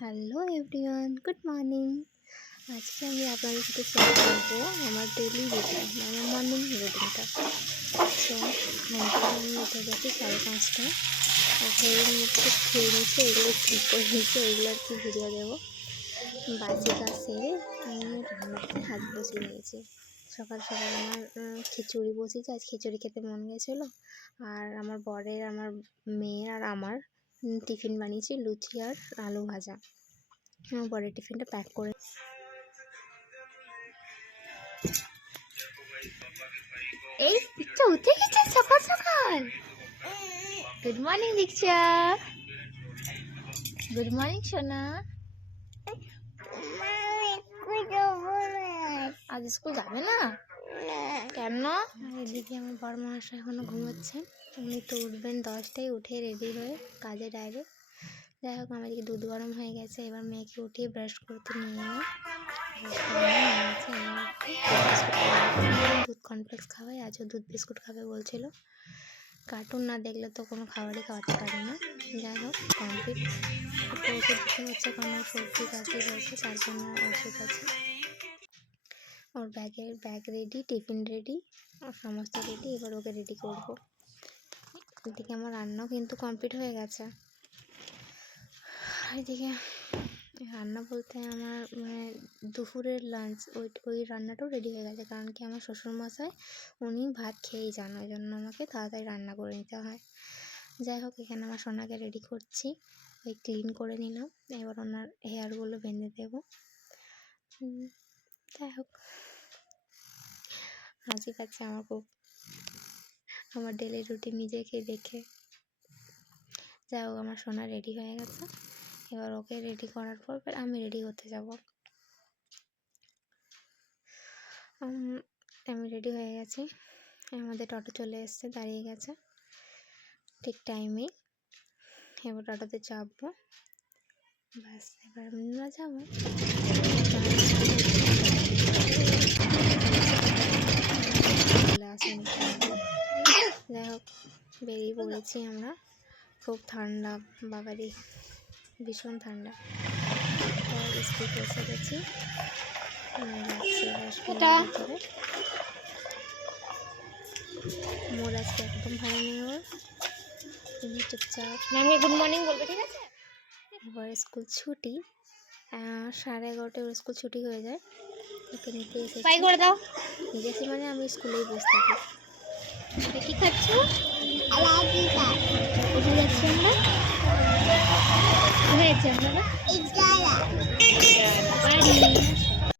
Hello everyone, good morning. আজকে আমি আপনাদের সাথে শেয়ার করবো আমার ডেলি রুটিন, মানে মর্নিং রুটিনটা। সো আমি উঠে গেছি 5:30টায়। উঠে মুখে খেয়ে নিচ্ছে, এগুলো ঠিক করে নিচ্ছে, এগুলো আর কি ভিডিও দেবো। বাসি কাজ সেরে আমি রান্নাতে হাত বসিয়ে নিয়েছি। সকাল সকাল আমার খিচুড়ি বসিয়েছি, আজ খিচুড়ি খেতে মন গেছিলো। আর আমার বরের, আমার মেয়ের আর আমার টিফিন বানিয়েছি লুচি আর আলু ভাজা। আমার বরের টিফিনটা প্যাক করে এই দিকটা উঠে গেছে সকাল সকাল। গুড মর্নিং দীক্ষা, গুড মর্নিং সোনা। আজ স্কুল যাবে না কেন? এদিকে আমার বড় মহাশয় এখনো ঘুমোচ্ছেন, উনি তো উঠবেন 10টায়, উঠে রেডি হয়ে কাজে ডাইরেক্ট। যাই হোক, আমার এদিকে দুধ গরম হয়ে গেছে, এবার মেয়েকে উঠিয়ে ব্রাশ করতে নিয়ে এলো। দুধ কর্নফ্লেক্স খাওয়াই, আজও দুধ বিস্কুট খাবে বলছিল। কার্টুন না দেখলে তো কোনো খাবারই খাওয়াতে পারে না। যাই হোক, কমপ্লিট। ওকে ওষুধ দিতে হচ্ছে, কারণ ওর সর্দি কাশি হয়েছে, তার জন্য ওষুধ আছে। ওর ব্যাগ রেডি, টিফিন রেডি, ওর সমস্ত রেডি। এবার ওকে রেডি করবো। এদিকে আমার রান্নাও কিন্তু কমপ্লিট হয়ে গেছে। এদিকে রান্না বলতে আমার মানে দুপুরের লাঞ্চ, ওই রান্নাটাও রেডি হয়ে গেছে, কারণ কি আমার শ্বশুরমশাই উনি ভাত খেয়েই যান, ওই জন্য আমাকে তাড়াতাড়ি রান্না করে নিতে হয়। যাই হোক, এখানে আমার সোনাকে রেডি করছি, ওই ক্লিন করে নিলাম। এবার ওনার হেয়ারগুলো বেঁধে দেবো। যাই হোক, হাসি পাচ্ছে আমার খুব, আমার ডেলি রুটিন নিজেকে দেখে। যাই হোক, আমার সোনা রেডি হয়ে গেছে। এবার ওকে রেডি করার পর আমি রেডি হতে যাব। আমি রেডি হয়ে গেছি, আমাদের টোটো চলে এসছে, দাঁড়িয়ে গেছে ঠিক টাইমে। এবার টোটোতে চাপবো, ব্যাস এবার আমরা যাবো। যাই হোক, বেরিয়ে পড়েছি আমরা। খুব ঠান্ডা, বাবারই ভীষণ ঠান্ডা। স্কুল পৌঁছে গেছি, মোর আজকে একদম ভালো নেই, ওর তুমি চুপচাপ গুড মর্নিং বলবে, ঠিক আছে? এবার স্কুল ছুটি, 11:30 ওর স্কুল ছুটি হয়ে যায়। ওকে নিতে এসেছি, বাই করে দাও। নিয়ে গেছি মানে আমি স্কুলেই বসে থাকি। কি খাচ্ছ? কোথায় যাচ্ছি আমরা? কোথায় যাচ্ছি আমরা? বাড়ি।